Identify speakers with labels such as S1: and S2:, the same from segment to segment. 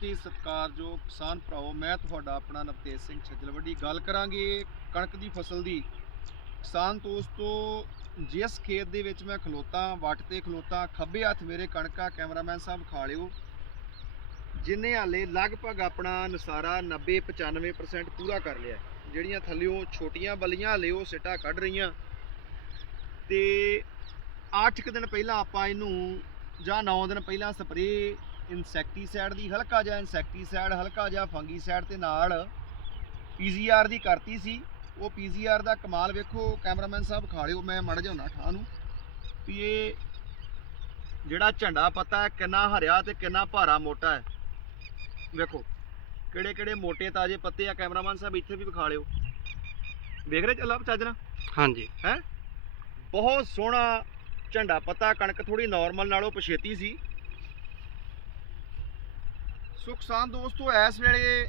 S1: ਬਹੁਤ ਹੀ ਸਤਿਕਾਰਯੋਗ ਕਿਸਾਨ ਭਰਾਓ ਮੈਂ ਤੁਹਾਡਾ ਆਪਣਾ ਨਵਤੇਜ ਸਿੰਘ ਛੱਜਲਵੱਡੀ ਗੱਲ ਕਰਾਂਗੇ ਕਣਕ ਦੀ ਫਸਲ ਦੀ। ਕਿਸਾਨ ਦੋਸਤੋ, ਜਿਸ ਖੇਤ ਦੇ ਵਿੱਚ ਮੈਂ ਖਲੋਤਾ, ਵੱਟ ਤੇ ਖਲੋਤਾ, ਖੱਬੇ ਹੱਥ ਮੇਰੇ ਕਣਕਾ, ਕੈਮਰਾਮੈਨ ਸਾਹਿਬ ਖਾ ਲਿਓ। ਜਿਨੇ ਹਾਲੇ ਲਗਭਗ ਆਪਣਾ ਨਸਾਰਾ 90 95% ਪੂਰਾ ਕਰ ਲਿਆ ਜਿਹੜੀਆਂ ਥੱਲਿਓ ਛੋਟੀਆਂ ਬਲੀਆਂ ਹਾਲੇ ਉਹ ਸਿੱਟਾ ਕੱਢ ਰਹੀਆਂ। ਤੇ 8 ਕੁ ਦਿਨ ਪਹਿਲਾਂ ਆਪਾਂ ਇਹਨੂੰ ਜਾਂ 9 ਦਿਨ ਪਹਿਲਾਂ ਸਪਰੇਅ ਇਨਸੈਕਟੀਸਾਈਡ ਦੀ ਹਲਕਾ ਜਿਹਾ ਇਨਸੈਕਟੀਸਾਈਡ ਹਲਕਾ ਜਿਹਾ ਫੰਗੀਸਾਈਡ ਤੇ ਨਾਲ ਪੀਜੀਆਰ ਦੀ ਕਰਤੀ ਸੀ। ਉਹ ਪੀਜੀਆਰ ਦਾ ਕਮਾਲ ਵੇਖੋ ਕੈਮਰਾਮੈਨ ਸਾਹਿਬ ਖਾ ਲਿਓ ਮੈਂ ਮੜ ਜਾਉਣਾ ਠਾਹ ਨੂੰ। ਵੀ ਇਹ ਜਿਹੜਾ ਝੰਡਾ ਪੱਤਾ ਹੈ ਕਿੰਨਾ ਹਰਿਆ ਤੇ ਕਿੰਨਾ ਭਾਰਾ ਮੋਟਾ ਹੈ। ਵੇਖੋ ਕਿਹੜੇ ਕਿਹੜੇ ਮੋਟੇ ਤਾਜ਼ੇ ਪੱਤੇ ਆ ਕੈਮਰਾਮੈਨ ਸਾਹਿਬ ਇੱਥੇ ਵੀ ਵਿਖਾ ਲਿਓ। ਵੇਖ ਰਹੇ ਚੱਲਾ ਚੱਜ ਨਾਲ?
S2: ਹਾਂਜੀ।
S1: ਬਹੁਤ ਸੋਹਣਾ ਝੰਡਾ ਪੱਤਾ ਕਣਕ ਥੋੜੀ ਨਾਰਮਲ ਨਾਲੋਂ ਪਛੇਤੀ ਸੀ। ਸੋ ਕਿਸਾਨ ਦੋਸਤੋ, ਇਸ ਵੇਲੇ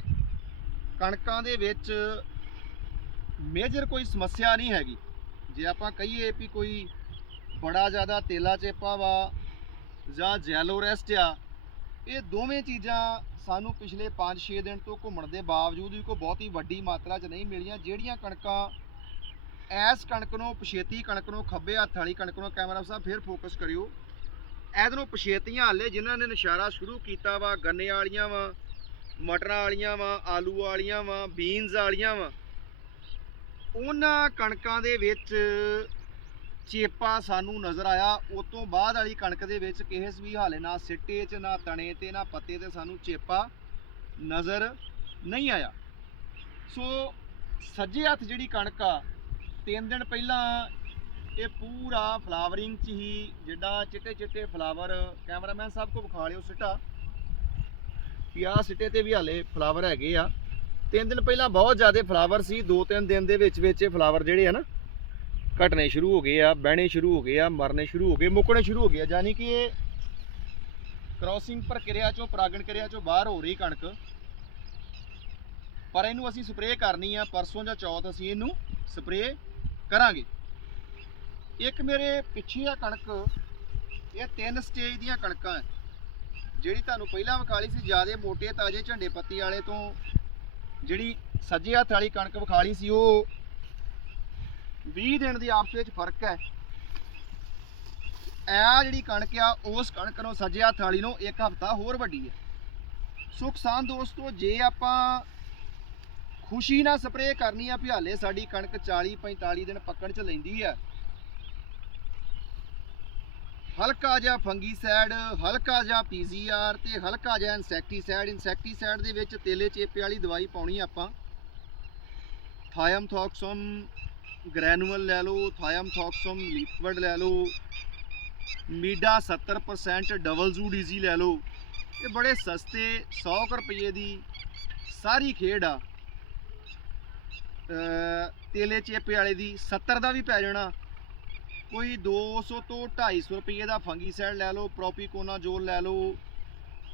S1: ਕਣਕਾਂ ਦੇ ਵਿੱਚ ਮੇਜਰ ਕੋਈ ਸਮੱਸਿਆ ਨਹੀਂ ਹੈਗੀ। ਜੇ ਆਪਾਂ ਕਹੀਏ ਵੀ ਕੋਈ ਬੜਾ ਜ਼ਿਆਦਾ ਤੇਲਾ ਚੇਪਾ ਵਾ ਜਾਂ ਜੈਲੋ ਰੈਸਟ ਆ, ਇਹ ਦੋਵੇਂ ਚੀਜ਼ਾਂ ਸਾਨੂੰ ਪਿਛਲੇ 5-6 ਦਿਨ ਤੋਂ ਘੁੰਮਣ ਦੇ ਬਾਵਜੂਦ ਵੀ ਕੋਈ ਬਹੁਤੀ ਵੱਡੀ ਮਾਤਰਾ 'ਚ ਨਹੀਂ ਮਿਲੀਆਂ, ਜਿਹੜੀਆਂ ਕਣਕਾਂ ਐਸ ਕਣਕ ਨੂੰ, ਪਛੇਤੀ ਕਣਕ ਨੂੰ, ਖੱਬੇ ਹੱਥ ਵਾਲੀ ਕਣਕ ਨੂੰ ਕੈਮਰਾ ਸਾਹਿਬ ਫੇਰ ਫੋਕਸ ਕਰਿਓ। ਇਹਦੇ ਨੂੰ ਪਛੇਤੀਆਂ ਹਾਲੇ ਜਿਨ੍ਹਾਂ ਨੇ ਨਸ਼ਾਰਾ ਸ਼ੁਰੂ ਕੀਤਾ ਵਾ, ਗੰਨੇ ਵਾਲੀਆਂ ਵਾ, ਮਟਰਾਂ ਵਾਲੀਆਂ ਵਾ, ਆਲੂ ਵਾਲੀਆਂ ਵਾ, ਬੀਨਸ ਵਾਲੀਆਂ ਵਾ, ਉਹਨਾਂ ਕਣਕਾਂ ਦੇ ਵਿੱਚ ਚੇਪਾ ਸਾਨੂੰ ਨਜ਼ਰ ਆਇਆ। ਉਸ ਤੋਂ ਬਾਅਦ ਵਾਲੀ ਕਣਕ ਦੇ ਵਿੱਚ ਕਿਸੇ ਵੀ ਹਾਲੇ ਨਾ ਸਿੱਟੇ 'ਚ ਨਾ ਤਣੇ ਤੇ ਨਾ ਪੱਤੇ ਤੇ ਸਾਨੂੰ ਚੇਪਾ ਨਜ਼ਰ ਨਹੀਂ ਆਇਆ। ਸੋ ਸੱਜੇ ਹੱਥ ਜਿਹੜੀ ਕਣਕ ਆ, ਤਿੰਨ ਦਿਨ ਪਹਿਲਾਂ ਇਹ ਪੂਰਾ ਫਲਾਵਰਿੰਗ ਚ ਹੀ ਜਿਹੜਾ ਚਿੱਟੇ ਚਿੱਟੇ ਫਲਾਵਰ ਕੈਮਰਾਮੈਨ ਸਾਹਿਬ ਕੋ ਵਿਖਾ ਲਿਓ ਸਿੱਟਾ। ਕਿ ਆਹ ਸਿੱਟੇ ਤੇ ਵੀ ਹਾਲੇ ਫਲਾਵਰ ਹੈਗੇ ਆ। ਤਿੰਨ ਦਿਨ ਪਹਿਲਾਂ ਬਹੁਤ ਜ਼ਿਆਦਾ ਫਲਾਵਰ ਸੀ, ਦੋ ਤਿੰਨ ਦਿਨ ਦੇ ਵਿੱਚ ਵਿੱਚ ਇਹ ਫਲਾਵਰ ਜਿਹੜੇ ਆ ਨਾ, ਘਟਣੇ ਸ਼ੁਰੂ ਹੋ ਗਏ ਆ, ਬਹਿਣੇ ਸ਼ੁਰੂ ਹੋ ਗਏ ਆ, ਮਰਨੇ ਸ਼ੁਰੂ ਹੋ ਗਏ, ਮੁੱਕਣੇ ਸ਼ੁਰੂ ਹੋ ਗਏ ਆ। ਯਾਨੀ ਕਿ ਇਹ ਕ੍ਰਾਸਿੰਗ ਪ੍ਰਕਿਰਿਆ ਚੋਂ, ਪਰਾਗਣ ਕਿਰਿਆ ਚੋਂ ਬਾਹਰ ਹੋ ਰਹੀ ਕਣਕ। ਪਰ ਇਹਨੂੰ ਅਸੀਂ ਸਪਰੇਅ ਕਰਨੀ ਆ, ਪਰਸੋਂ ਜਾਂ ਚੌਥ ਅਸੀਂ ਇਹਨੂੰ ਸਪਰੇਅ ਕਰਾਂਗੇ। ਇੱਕ ਮੇਰੇ ਪਿੱਛੇ ਆ ਕਣਕ, ਇਹ ਤਿੰਨ ਸਟੇਜ ਦੀਆਂ ਕਣਕਾਂ ਹੈ। ਜਿਹੜੀ ਤੁਹਾਨੂੰ ਪਹਿਲਾਂ ਵਿਖਾਲੀ ਸੀ, ਜਿਆਦੇ ਮੋਟੇ, ਤਾਜ਼ੇ ਝੰਡੇ ਪੱਤੀ ਵਾਲੇ ਤੋਂ ਜਿਹੜੀ ਸੱਜੇ ਹੱਥ ਵਾਲੀ ਕਣਕ ਵਿਖਾਲੀ ਸੀ, ਉਹ 20 ਦਿਨ ਦੀ ਆਪਸ ਵਿੱਚ ਫ਼ਰਕ ਹੈ। ਇਹ ਜਿਹੜੀ ਕਣਕ ਆ, ਉਸ ਕਣਕ ਨੂੰ, ਸੱਜੇ ਹੱਥ ਵਾਲੀ ਨੂੰ ਇੱਕ ਹਫ਼ਤਾ ਹੋਰ ਵੱਡੀ ਹੈ। ਸੋ ਕਿਸਾਨ ਦੋਸਤੋ, ਜੇ ਆਪਾਂ ਖੁਸ਼ੀ ਨਾਲ ਸਪਰੇਅ ਕਰਨੀ ਆ, ਵੀ ਹਾਲੇ ਸਾਡੀ ਕਣਕ 40 45 ਦਿਨ ਪੱਕਣ ਚ ਲੈਂਦੀ ਆ ਹਲਕਾ ਜਿਹਾ ਫੰਗੀਸਾਈਡ ਹਲਕਾ ਜਿਹਾ ਪੀਜ਼ੀਆਰ ਤੇ ਹਲਕਾ ਜਿਹਾ ਇਨਸੈਕਟੀਸਾਈਡ ਇਨਸੈਕਟੀਸਾਈਡ ਦੇ ਵਿੱਚ ਤੇਲੇ ਚੇਪੇ ਵਾਲੀ ਦਵਾਈ ਪਾਉਣੀ ਆਪਾਂ। ਥਾਇਮਥੋਕਸਮ ਗ੍ਰੈਨੂਅਲ ਲੈ ਲਓ ਥਾਇਮਥੋਕਸਮ ਲਿਕਵਿਡ ਲੈ ਲਓ, ਮੀਡਾ 70% ਡਬਲ ਜ਼ੂ ਡੀਜ਼ੀ ਲੈ ਲਓ। ਇਹ ਬੜੇ ਸਸਤੇ 100 ਕੁ ਰੁਪਏ ਦੀ ਸਾਰੀ ਖੇਡ ਆ। ਤੇਲੇ ਚੇਪੇ ਵਾਲੇ ਦੀ 70 ਦਾ ਵੀ ਪੈ ਜਾਣਾ। ਕੋਈ 200 ਤੋਂ 250 ਰੁਪਏ ਦਾ ਫੰਗੀਸਾਈਡ ਲੈ ਲਓ ਪ੍ਰੋਪੀਕੋਨਾਜ਼ੋਲ ਲੈ ਲਓ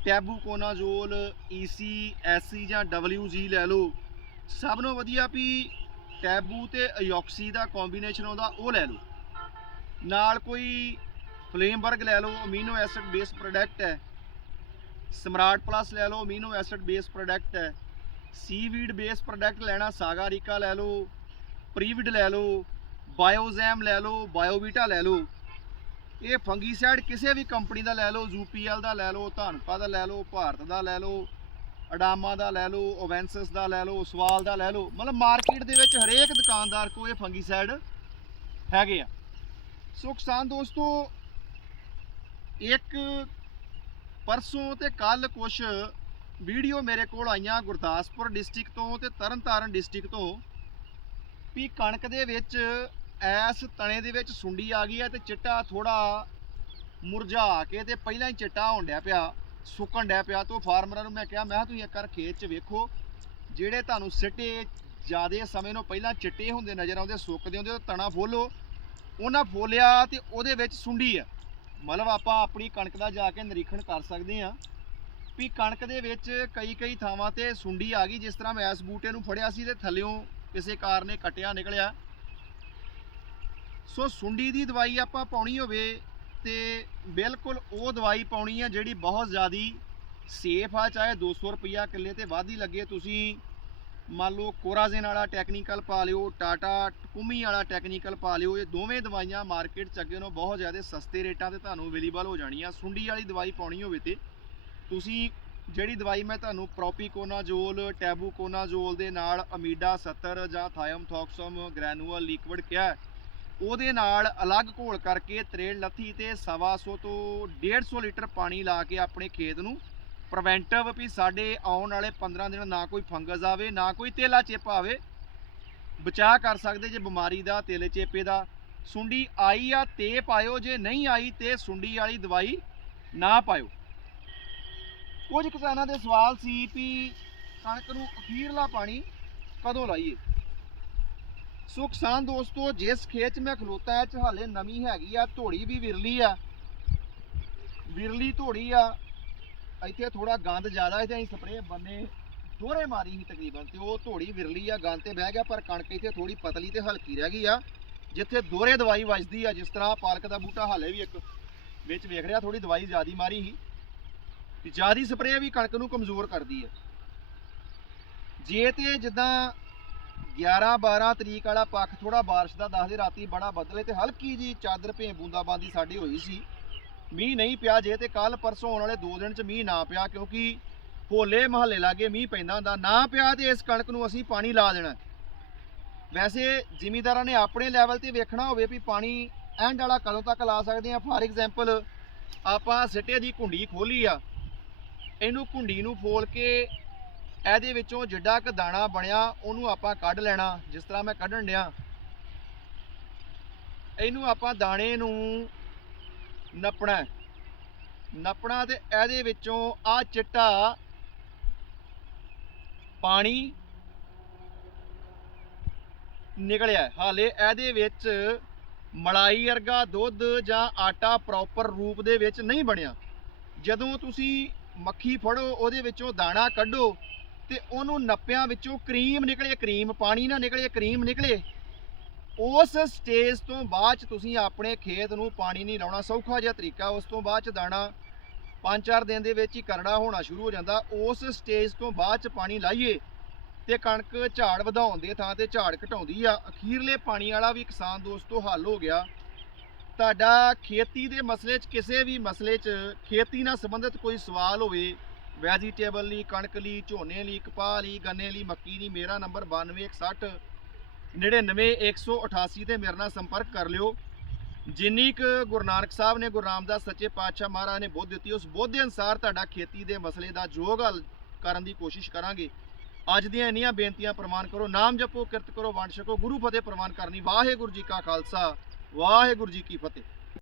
S1: ਟੈਬੂਕੋਨਾਜ਼ੋਲ ਈਸੀ ਐਸਸੀ ਜਾਂ ਡਬਲਯੂਜੀ ਲੈ ਲਓ। ਸਭ ਨੂੰ ਵਧੀਆ ਵੀ ਟੈਬੂ ਤੇ ਅਯੋਕਸੀ ਦਾ ਕੰਬੀਨੇਸ਼ਨ ਆਉਂਦਾ ਉਹ ਲੈ ਲਓ। ਨਾਲ ਕੋਈ ਫਲੇਮਬਰਗ ਲੈ ਲਓ, ਅਮੀਨੋ ਐਸਿਡ ਬੇਸ ਪ੍ਰੋਡਕਟ ਹੈ। ਸਮਰਾਟ ਪਲੱਸ ਲੈ ਲਓ, ਅਮੀਨੋ ਐਸਿਡ ਬੇਸ ਪ੍ਰੋਡਕਟ ਹੈ। ਸੀਵੀਡ ਬੇਸ ਪ੍ਰੋਡਕਟ ਲੈਣਾ, ਸਾਗਾਰੀਕਾ ਲੈ ਲਓ, ਪ੍ਰੀਵਿਡ ਲੈ ਲਓ ਬਾਇਓਜ਼ੈਮ ਲੈ ਲਓ, ਬਾਇਓਵੀਟਾ ਲੈ ਲਓ। ਇਹ ਫੰਗੀਸਾਈਡ ਕਿਸੇ ਵੀ ਕੰਪਨੀ ਦਾ ਲੈ ਲਓ, ਯੂਪੀਐਲ ਦਾ ਲੈ ਲਓ, ਧਾਨਪਾ ਦਾ ਲੈ ਲਓ, ਭਾਰਤ ਦਾ ਲੈ ਲਓ, ਅਡਾਮਾ ਦਾ ਲੈ ਲਓ, ਓਵੈਂਸਸ ਦਾ ਲੈ ਲਓ, ਸਵਾਲ ਦਾ ਲੈ ਲਓ। ਮਤਲਬ ਮਾਰਕੀਟ ਦੇ ਵਿੱਚ ਹਰੇਕ ਦੁਕਾਨਦਾਰ ਕੋਲ ਇਹ ਫੰਗੀਸਾਈਡ ਹੈਗੇ ਆ। ਸੋ ਕਿਸਾਨ ਦੋਸਤੋ, ਇੱਕ ਪਰਸੋਂ ਤੇ ਕੱਲ ਕੁਛ ਵੀਡੀਓ ਮੇਰੇ ਕੋਲ ਆਈਆਂ ਗੁਰਦਾਸਪੁਰ ਡਿਸਟ੍ਰਿਕਟ ਤੋਂ ਤੇ ਤਰਨਤਾਰਨ ਡਿਸਟ੍ਰਿਕਟ ਤੋਂ ਵੀ ਕਣਕ ਦੇ ਵਿੱਚ ਐਸ ਤਣੇ ਦੇ ਵਿੱਚ ਸੁੰਡੀ ਆ ਗਈ ਹੈ ਤੇ ਚਿੱਟਾ ਥੋੜਾ ਮੁਰਝਾ ਕੇ ਤੇ ਪਹਿਲਾਂ ਹੀ ਚਿੱਟਾ ਹੋਣ ਡਿਆ ਪਿਆ, ਸੁੱਕਣ ਡਿਆ ਪਿਆ ਤੋਂ ਫਾਰਮਰਾਂ ਨੂੰ ਮੈਂ ਕਿਹਾ ਮੈਂ ਕਿਹਾ ਤੁਸੀਂ ਇੱਕ ਵਾਰ ਖੇਤ 'ਚ ਵੇਖੋ, ਜਿਹੜੇ ਤੁਹਾਨੂੰ ਸਿੱਟੇ ਜਿਆਦੇ ਸਮੇਂ ਨੂੰ ਪਹਿਲਾਂ ਚਿੱਟੇ ਹੁੰਦੇ ਨਜ਼ਰ ਆਉਂਦੇ, ਸੁੱਕਦੇ ਹੁੰਦੇ, ਉਹ ਤਣਾ ਫੋਲੋ, ਉਹਨਾਂ ਫੋਲਿਆ ਤੇ ਉਹਦੇ ਵਿੱਚ ਸੁੰਡੀ ਆ ਮਤਲਬ ਆਪਾਂ ਆਪਣੀ ਕਣਕ ਦਾ ਜਾ ਕੇ ਨਿਰੀਖਣ ਕਰ ਸਕਦੇ ਆ ਵੀ ਕਣਕ ਦੇ ਵਿੱਚ ਕਈ ਕਈ ਥਾਵਾਂ ਤੇ ਸੁੰਡੀ ਆ ਗਈ, ਜਿਸ ਤਰ੍ਹਾਂ ਮੈਂ ਇਸ ਬੂਟੇ ਨੂੰ ਫੜਿਆ ਸੀ ਤੇ ਥੱਲਿਓਂ ਕਿਸੇ ਕਾਰ ਨੇ ਕਟਿਆ ਨਿਕਲਿਆ। ਸੋ ਸੁੰਡੀ ਦੀ ਦਵਾਈ ਆਪਾਂ ਪਾਉਣੀ ਹੋਵੇ ਤੇ ਬਿਲਕੁਲ ਉਹ ਦਵਾਈ ਪਾਉਣੀ ਆ ਜਿਹੜੀ ਬਹੁਤ ਜ਼ਿਆਦੀ ਸੇਫ ਆ, ਚਾਹੇ 200 ਰੁਪਿਆ ਕਿੱਲੇ ਤੇ ਵੱਧ ਹੀ ਲੱਗੇ। ਤੁਸੀਂ ਮੰਨ ਲਓ ਕੋਰਾਜ਼ਨ ਵਾਲਾ ਟੈਕਨੀਕਲ ਪਾ ਲਿਓ, ਟਾਟਾ ਕੁਮੀ ਵਾਲਾ ਟੈਕਨੀਕਲ ਪਾ ਲਿਓ, ਇਹ ਦੋਵੇਂ ਦਵਾਈਆਂ ਮਾਰਕੀਟ 'ਚ ਅੱਗੇ ਨੂੰ ਬਹੁਤ ਜ਼ਿਆਦਾ ਸਸਤੇ ਰੇਟਾਂ ਤੇ ਤੁਹਾਨੂੰ ਅਵੇਲੇਬਲ ਹੋ ਜਾਣੀਆਂ। ਸੁੰਡੀ ਵਾਲੀ ਦਵਾਈ ਪਾਉਣੀ ਹੋਵੇ ਤੇ ਤੁਸੀਂ ਜਿਹੜੀ ਦਵਾਈ ਮੈਂ ਤੁਹਾਨੂੰ ਪ੍ਰੋਪੀਕੋਨਾਜ਼ੋਲ ਟੈਬੂਕੋਨਾਜ਼ੋਲ ਦੇ ਨਾਲ ਅਮੀਡਾ 70 ਜਾਂ ਥਾਇਮਥੋਕਸਮ ਗ੍ਰੈਨੂਅਲ ਲਿਕਵਿਡ ਕਿਹਾ ਉਹਦੇ ਨਾਲ ਅਲੱਗ ਘੋਲ ਕਰਕੇ ਤਰੇਲ ਲੱਥੀ ਤੇ 125 ਤੋਂ 150 ਲੀਟਰ ਪਾਣੀ ਲਾ ਕੇ ਆਪਣੇ ਖੇਤ ਨੂੰ ਪ੍ਰੀਵੈਂਟਿਵ ਵੀ ਸਾਡੇ ਆਉਣ ਵਾਲੇ 15 ਦਿਨ ਨਾ ਕੋਈ ਫੰਗਸ ਆਵੇ, ਨਾ ਕੋਈ ਤੇਲਾ ਚੇਪਾ ਆਵੇ। ਬਚਾਅ ਕਰ ਸਕਦੇ ਜੇ ਬਿਮਾਰੀ ਦਾ, ਤੇਲੇ ਚੇਪੇ ਦਾ। ਸੁੰਡੀ ਆਈ ਆ ਤੇ ਪਾਇਓ, ਜੇ ਨਹੀਂ ਆਈ ਤੇ ਸੁੰਡੀ ਵਾਲੀ ਦਵਾਈ ਨਾ ਪਾਇਓ। ਕੁਝ ਕਿਸਾਨਾਂ ਦੇ ਸਵਾਲ ਸੀ ਵੀ ਕਣਕ ਨੂੰ ਅਖੀਰਲਾ ਪਾਣੀ ਕਦੋਂ ਲਾਈਏ? ਸੋ ਕਿਸਾਨ ਦੋਸਤੋ, ਜਿਸ ਖੇਤ 'ਚ ਮੈਂ ਖਲੋਤਾ ਐ ਚ ਹਾਲੇ ਨਵੀਂ ਹੈਗੀ ਆ, ਧੋੜੀ ਵੀ ਵਿਰਲੀ ਆ। ਵਿਰਲੀ ਧੋੜੀ ਆ। ਇੱਥੇ ਥੋੜਾ ਗੰਦ ਜ਼ਿਆਦਾ, ਇੱਥੇ ਅਸੀਂ ਸਪਰੇਅ ਬੰਨੇ, ਦੋਹਰੇ ਮਾਰੀ ਸੀ ਤਕਰੀਬਨ ਤੇ ਉਹ ਧੋੜੀ ਵਿਰਲੀ ਆ, ਗੰਦ ਤੇ ਬਹਿ ਗਿਆ, ਪਰ ਕਣਕ ਇੱਥੇ ਥੋੜੀ ਪਤਲੀ ਤੇ ਹਲਕੀ ਰਹਿ ਗਈ ਆ, ਜਿੱਥੇ ਦੋਹਰੇ ਦਵਾਈ ਵੱਜਦੀ ਆ, ਜਿਸ ਤਰ੍ਹਾਂ ਪਾਲਕ ਦਾ ਬੂਟਾ ਹਾਲੇ ਵੀ ਇੱਕ ਵਿੱਚ ਵੇਖ ਰਿਹਾ ਥੋੜੀ ਦਵਾਈ ਜ਼ਿਆਦੀ ਮਾਰੀ ਸੀ। ਤੇ ਜ਼ਿਆਦੀ ਸਪਰੇਅ ਵੀ ਕਣਕ ਨੂੰ ਕਮਜ਼ੋਰ ਕਰਦੀ ਹੈ ਜੇ ਤੇ ਜਿੱਦਾਂ 11 12 ਤਰੀਕ ਵਾਲਾ ਪੱਖ ਥੋੜਾ ਬਾਰਿਸ਼ ਦਾ ਦੱਸਦੇ, ਰਾਤੀ ਬੜਾ ਬਦਲੇ ਤੇ ਹਲਕੀ ਜੀ ਚਾਦਰ ਭੇਂ ਬੂੰਦਾਬਾਂਦੀ ਸਾਡੀ ਹੋਈ ਸੀ। ਮੀਂਹ ਨਹੀਂ ਪਿਆ ਜੇ ਤੇ ਕੱਲ ਪਰਸੋਂ ਆਉਣ ਵਾਲੇ 2 ਦਿਨ ਚ ਮੀਂਹ ਨਾ ਪਿਆ ਕਿਉਂਕਿ ਹੋਲੇ ਮਹੱਲੇ ਲਾਗੇ ਮੀਂਹ ਪੈਂਦਾ ਹੁੰਦਾ, ਨਾ ਪਿਆ ਤੇ ਇਸ ਕਣਕ ਨੂੰ ਅਸੀਂ ਪਾਣੀ ਲਾ ਦੇਣਾ। ਵੈਸੇ ਜ਼ਿਮੀਂਦਾਰਾਂ ਨੇ ਆਪਣੇ ਲੈਵਲ ਤੇ ਵੇਖਣਾ ਹੋਵੇ ਵੀ ਪਾਣੀ ਐਂਡ ਵਾਲਾ ਕਦੋਂ ਤੱਕ ਲਾ ਸਕਦੇ ਆ ਫਾਰ ਐਗਜ਼ਾਮਪਲ ਆਪਾਂ ਸਿੱਟੇ ਦੀ ਕੁੰਡੀ ਖੋਲੀ ਆ, ਇਹਨੂੰ ਕੁੰਡੀ ਨੂੰ ਫੋਲ ਕੇ ਇਹਦੇ ਵਿੱਚੋਂ ਜਿੱਡਾ ਕ ਦਾਣਾ ਬਣਿਆ, ਉਹਨੂੰ ਆਪਾਂ ਕੱਢ ਲੈਣਾ, ਜਿਸ ਤਰ੍ਹਾਂ ਮੈਂ ਕੱਢਣ ਡਿਆ। ਇਹਨੂੰ ਆਪਾਂ ਦਾਣੇ ਨੂੰ ਨੱਪਣਾ ਹੈ। ਨੱਪਣਾ ਤੇ ਇਹਦੇ ਵਿੱਚੋਂ ਆ ਚਿੱਟਾ ਪਾਣੀ ਨਿਕਲਿਆ ਹਾਲੇ ਇਹਦੇ ਵਿੱਚ ਮਲਾਈ ਵਰਗਾ ਦੁੱਧ ਜਾਂ ਆਟਾ ਪ੍ਰੋਪਰ ਰੂਪ ਦੇ ਵਿੱਚ ਨਹੀਂ ਬਣਿਆ। ਜਦੋਂ ਤੁਸੀਂ ਮੱਖੀ ਫੜੋ, ਉਹਦੇ ਵਿੱਚੋਂ ਦਾਣਾ ਕੱਢੋ ਤੇ ਉਹਨੂੰ ਨੱਪਿਆਂ ਵਿੱਚੋਂ ਕਰੀਮ ਨਿਕਲੇ, ਕਰੀਮ ਪਾਣੀ ਨਾ ਨਿਕਲੇ, ਕਰੀਮ ਨਿਕਲੇ। ਉਸ ਸਟੇਜ ਤੋਂ ਬਾਅਦ ਚ ਤੁਸੀਂ ਆਪਣੇ ਖੇਤ ਨੂੰ ਪਾਣੀ ਨਹੀਂ ਲਾਉਣਾ, ਸੌਖਾ ਜਿਹਾ ਤਰੀਕਾ। ਉਸ ਤੋਂ ਬਾਅਦ ਚ ਦਾਣਾ 5-4 ਦਿਨ ਦੇ ਵਿੱਚ ਹੀ ਕਰੜਾ ਹੋਣਾ ਸ਼ੁਰੂ ਹੋ ਜਾਂਦਾ। ਉਸ ਸਟੇਜ ਤੋਂ ਬਾਅਦ ਚ ਪਾਣੀ ਲਾਈਏ ਤੇ ਕਣਕ ਝਾੜ ਵਧਾਉਣ ਦੇ ਥਾਂ ਤੇ ਝਾੜ ਘਟਾਉਂਦੀ ਆ। ਅਖੀਰਲੇ ਪਾਣੀ ਵਾਲਾ ਵੀ ਕਿਸਾਨ ਦੋਸਤੋ ਹੱਲ ਹੋ ਗਿਆ। ਤੁਹਾਡਾ ਖੇਤੀ ਦੇ ਮਸਲੇ 'ਚ, ਕਿਸੇ ਵੀ ਮਸਲੇ 'ਚ ਖੇਤੀ ਨਾਲ ਸੰਬੰਧਿਤ ਕੋਈ ਸਵਾਲ ਹੋਵੇ ਵੈਜੀਟੇਬਲ ਲਈ, ਕਣਕ ਲਈ, ਝੋਨੇ ਲਈ, ਕਪਾਹ ਲਈ, ਗੰਨੇ ਲਈ, ਮੱਕੀ ਲਈ, ਮੇਰਾ ਨੰਬਰ 9261 99188 ਤੇ ਮੇਰੇ ਨਾਲ ਸੰਪਰਕ ਕਰ ਲਿਓ। ਜਿੰਨੀ ਕੁ ਗੁਰੂ ਨਾਨਕ ਸਾਹਿਬ ਨੇ, ਗੁਰੂ ਰਾਮਦਾਸ ਸੱਚੇ ਪਾਤਸ਼ਾਹ ਮਹਾਰਾਜ ਨੇ ਬੁੱਧ ਦਿੱਤੀ, ਉਸ ਬੁੱਧ ਦੇ ਅਨਸਾਰ ਤੁਹਾਡਾ ਖੇਤੀ ਦੇ ਮਸਲੇ ਦਾ ਯੋਗ ਹੱਲ ਕਰਨ ਦੀ ਕੋਸ਼ਿਸ਼ ਕਰਾਂਗੇ। ਅੱਜ ਦੀਆਂ ਇੰਨੀਆਂ ਬੇਨਤੀਆਂ ਪ੍ਰਮਾਨ ਕਰੋ, ਨਾਮ ਜਪੋ, ਕਿਰਤ ਕਰੋ, ਵੰਡ ਛਕੋ, ਗੁਰੂ ਫਤਿਹ ਪ੍ਰਮਾਨ ਕਰਨੀ। ਵਾਹਿਗੁਰੂ ਜੀ ਕਾ ਖਾਲਸਾ, ਵਾਹਿਗੁਰੂ ਜੀ ਕੀ ਫਤਿਹ।